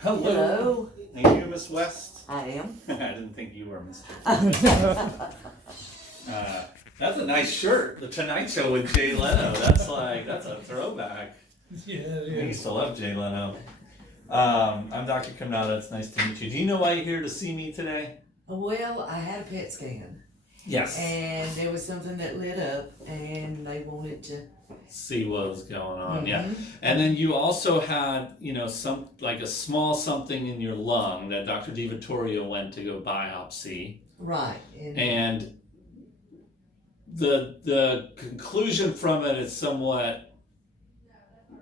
Hello. Hello. Are you Miss West? I am. I didn't think you were Mr. That's a nice shirt. The Tonight Show with Jay Leno. That's a throwback. Yeah, I yeah. used to love Jay Leno. I'm Dr. Kemnada. It's nice to meet you. Do you know why you're here to see me today? Well, I had a PET scan, Yes. and there was something that lit up, and they wanted to. See what was going on. Yeah. Mhm. And then you also had, some like a small something in your lung that Dr. DiVittorio went to go biopsy. Right. And the conclusion from it is somewhat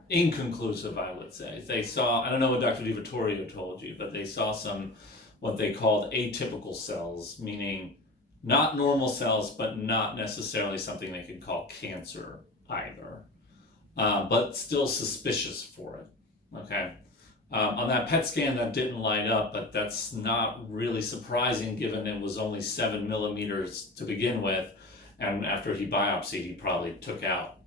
inconclusive, I would say. They saw, I don't know what Dr. DiVittorio told you, but they saw some what they called atypical cells, meaning not normal cells, but not necessarily something they could call cancer either, but still suspicious for it. Okay. On that PET scan, that didn't light up, but that's not really surprising given it was only 7 millimeters to begin with, and after he biopsied, he probably took out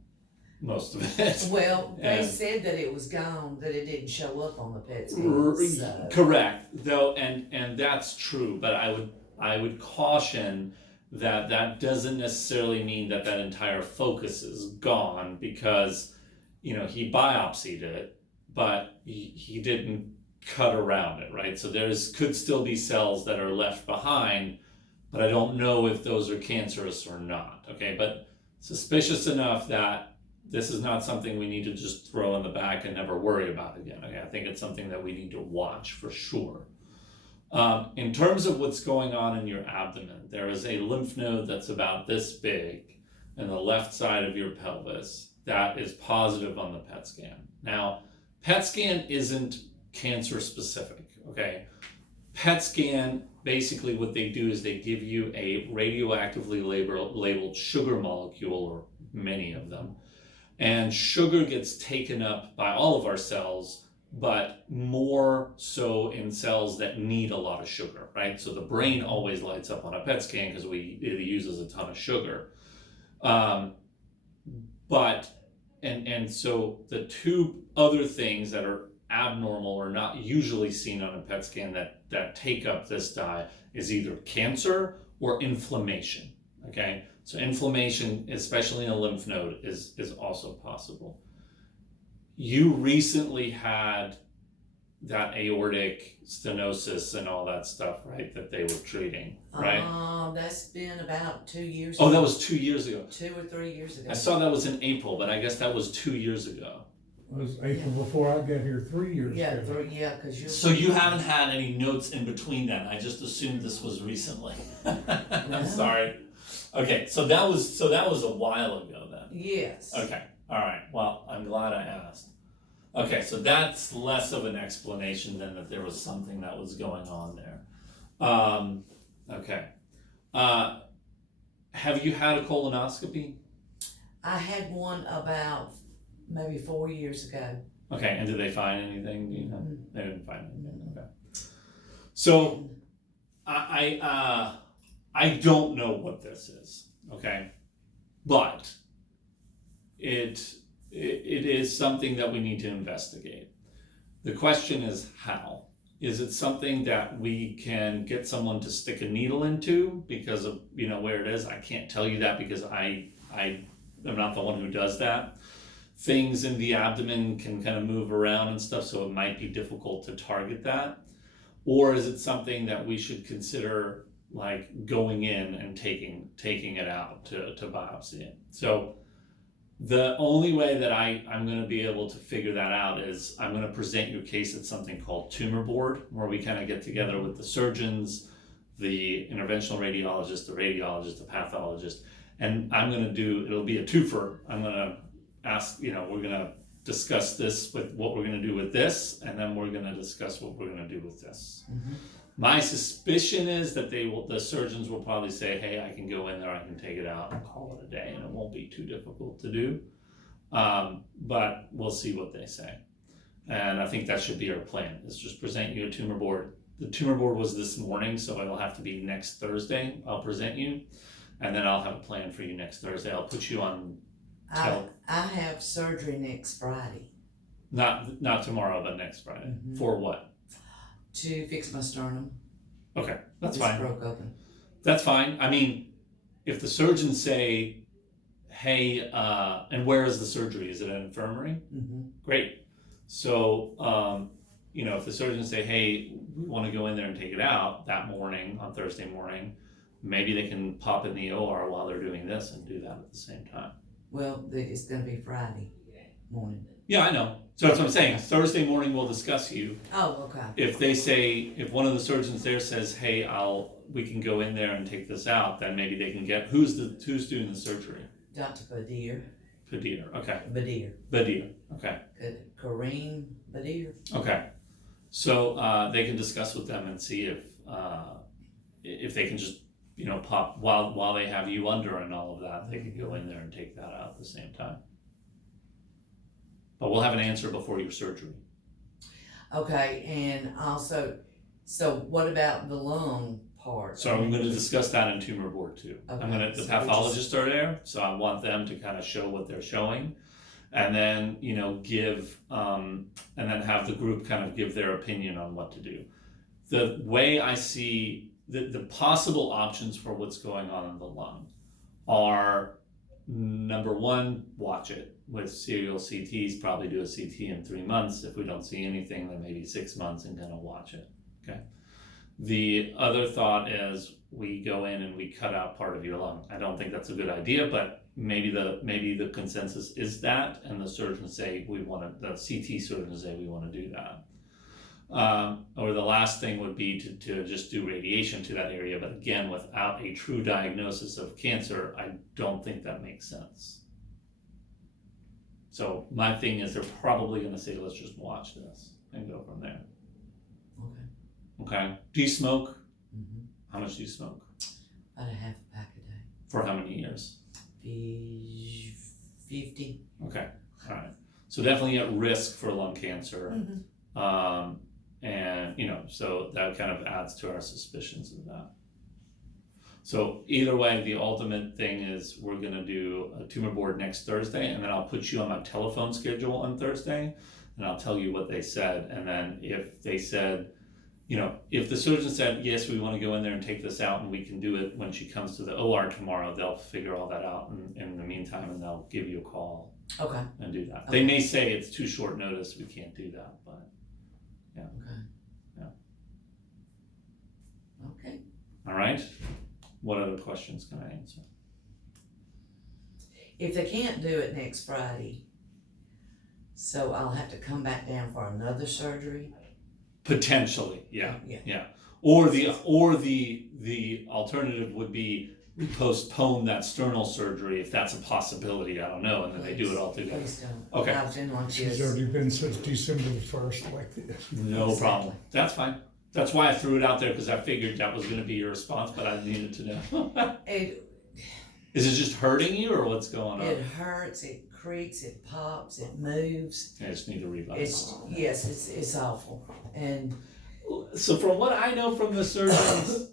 most of it. Well, they And- said that it was gone, that it didn't show up on the PET scan. So. Correct, though, and that's true, but I would caution that doesn't necessarily mean that entire focus is gone, because he biopsied it, but he didn't cut around it, right? So could still be cells that are left behind, but I don't know if those are cancerous or not. Okay, but suspicious enough that this is not something we need to just throw in the back and never worry about again. Okay, I think it's something that we need to watch for sure. In terms of what's going on in your abdomen, there is a lymph node that's about this big in the left side of your pelvis that is positive on the PET scan. Now, PET scan isn't cancer specific, okay? PET scan, basically what they do is they give you a radioactively labeled sugar molecule, or many of them, and sugar gets taken up by all of our cells, but more so in cells that need a lot of sugar, right? So the brain always lights up on a PET scan because it uses a ton of sugar. So the two other things that are abnormal or not usually seen on a PET scan that take up this dye is either cancer or inflammation, okay? So inflammation, especially in a lymph node, is also possible. You recently had that aortic stenosis and all that stuff, right, that they were treating, right? That's been about 2 years Oh, ago. that was 2 years ago. 2 or 3 years ago. I saw that was in April, but I guess that was 2 years ago. It was April before I got here 3 years Yeah, ago. because you're. So you haven't had any notes in between then? I just assumed this was recently. I'm sorry. Okay, so that was a while ago then. Yes. Okay, all right. Well, I'm glad I asked. Okay, so that's less of an explanation than that there was something that was going on there. Okay. Have you had a colonoscopy? I had one about maybe 4 years ago. Okay, and did they find anything? Do you know? Mhm. They didn't find anything. Okay. So I don't know what this is. Okay, but it is something that we need to investigate. The question is how. Is it something that we can get someone to stick a needle into because of where it is? I can't tell you that because I am not the one who does that. Things in the abdomen can kind of move around and stuff, so it might be difficult to target that. Or is it something that we should consider like going in and taking it out to biopsy it? So the only way that I'm going to be able to figure that out is I'm going to present your case at something called tumor board, where we kind of get together with the surgeons, the interventional radiologist, the pathologist, and it'll be a twofer. I'm going to ask, we're going to discuss this with what we're going to do with this, and then we're going to discuss what we're going to do with this. Mm-hmm. My suspicion is that the surgeons will probably say, hey, I can go in there, I can take it out and call it a day, and it won't be too difficult to do. But we'll see what they say. And I think that should be our plan, is just present you a tumor board. The tumor board was this morning, so it'll have to be next Thursday. I'll present you, and then I'll have a plan for you next Thursday. I'll put you on I have surgery next Friday. not tomorrow, but next Friday. Mhm. For what? to fix my sternum. Okay, that's It's fine. broke open. That's fine. I mean, if the surgeons say, hey, and where is the surgery? Is it an infirmary? Mm-hmm. Great. So, if the surgeons say, hey, we want to go in there and take it out that morning, on Thursday morning, maybe they can pop in the OR while they're doing this and do that at the same time. Well, it's going to be Friday morning. Yeah, I know. So that's what I'm saying. Thursday morning we'll discuss you. Oh, okay. If one of the surgeons there says, hey, we can go in there and take this out, then maybe they can get, who's doing the surgery? Dr. Badir. Okay. Badir. Okay. Kareem Badir. Okay. So they can discuss with them and see if they can just pop while they have you under and all of that, they can go in there and take that out at the same time. But we'll have an answer before your surgery. Okay, and also, so what about the lung part? So I'm going to discuss that in tumor board too. Okay. The pathologists are there, so I want them to kind of show what they're showing, and then give and then have the group kind of give their opinion on what to do. The way I see the possible options for what's going on in the lung are, number one, watch it with serial CTs, probably do a CT in 3 months. If we don't see anything, then maybe 6 months and kind of watch it. Okay. The other thought is we go in and we cut out part of your lung. I don't think that's a good idea, but maybe the consensus is that, and the surgeons say the CT surgeons say we want to do that. Or the last thing would be to just do radiation to that area, but again, without a true diagnosis of cancer, I don't think that makes sense. So my thing is they're probably going to say, let's just watch this and go from there. Okay. Do you smoke? Mm-hmm. How much do you smoke? About a half a pack a day. For how many years? 50. Okay. All right. So definitely at risk for lung cancer. Mm-hmm. And so that kind of adds to our suspicions of that. So either way, the ultimate thing is we're going to do a tumor board next Thursday, and then I'll put you on my telephone schedule on Thursday, and I'll tell you what they said. And then if they said, if the surgeon said, yes, we want to go in there and take this out and we can do it when she comes to the OR tomorrow, they'll figure all that out in the meantime, and they'll give you a call. Okay. And do that. Okay. They may say it's too short notice, we can't do that, but yeah. Okay. Yeah. Okay. All right. What other questions can I answer? If they can't do it next Friday, so I'll have to come back down for another surgery? Potentially, yeah. Yeah. Or the alternative would be we postpone that sternal surgery if that's a possibility. I don't know, and then they do it all together. Please don't. Okay. I've been like She's this. already been since December the 1st like this. No problem. That's fine. That's why I threw it out there, because I figured that was going to be your response, but I needed to know. Is it just hurting you, or what's going on? It hurts, it creaks, it pops, it moves. I just need to revise. It's awful. And so from what I know from the surgeons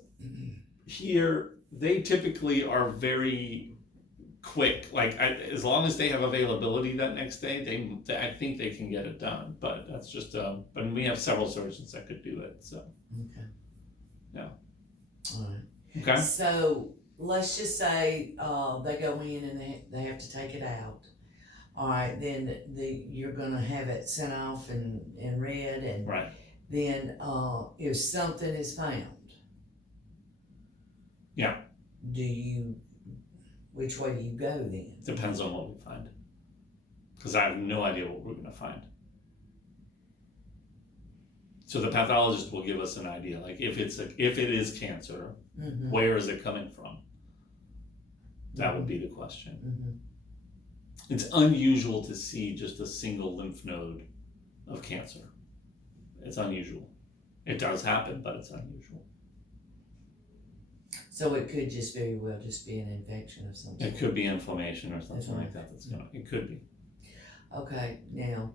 here, they typically are very quick. Like as long as they have availability that next day, I think they can get it done. But that's just but we have several surgeons that could do it. So okay. Yeah. All right. Okay. So let's just say they go in and they have to take it out. All right, then you're gonna have it sent off and read, and Right. then if something is found, Yeah. which way do you go then? Depends on what we find. Because I have no idea what we're gonna find. So the pathologist will give us an idea, like if it is cancer, Mm-hmm. where is it coming from? That would be the question. Mm-hmm. It's unusual to see just a single lymph node of cancer. It's unusual. It does happen, but it's unusual. So it could just very well just be an infection of some sort. It could be inflammation or something like that. It could be. Okay, now,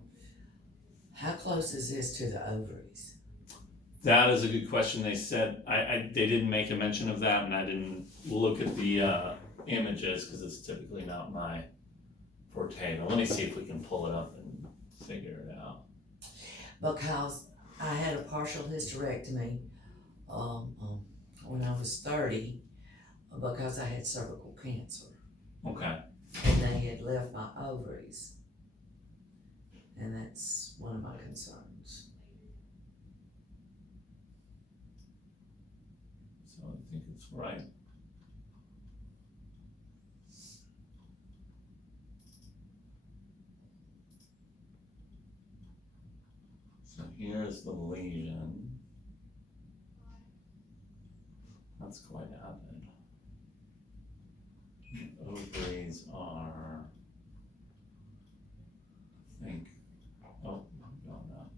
how close is this to the ovaries? That is a good question. They said they didn't make a mention of that, and I didn't look at the images because it's typically not my forte. But let me see if we can pull it up and figure it out. Because I had a partial hysterectomy, when I was 30, because I had cervical cancer, Okay. and they had left my ovaries. And that's one of my concerns. So I think it's right. So here's the lesion. That's quite avid. The ovaries are, I think, oh, no, no.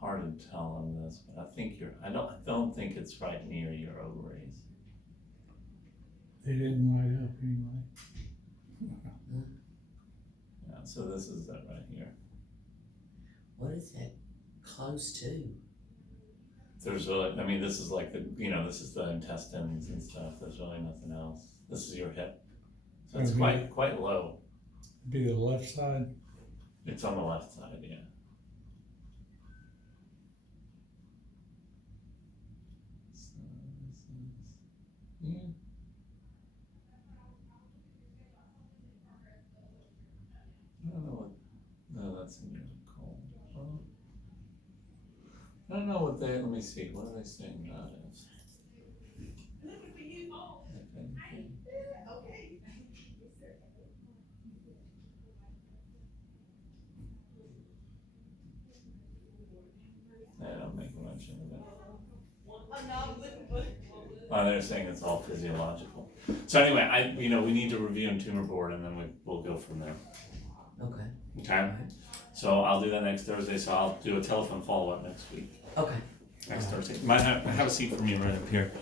Hard to tell on this, but I think I don't think it's right near your ovaries. They didn't light up anyway. Yeah, so this is it right here. What is that close to? There's really, I mean, this is like this is the intestines and stuff. There's really nothing else. This is your hip. So it's quite low. Be the left side. It's on the left side, yeah. So this is here. I don't know what, no, that's in your colon. Oh. I don't know what let me see, what are they saying that is? If anything. They don't make mention of it. They're saying it's all physiological. So anyway, we need to review and tumor board, and then we'll go from there. Okay. Okay. So I'll do that next Thursday. So I'll do a telephone follow up next week. Okay. Next Thursday. I have a seat for me right up here.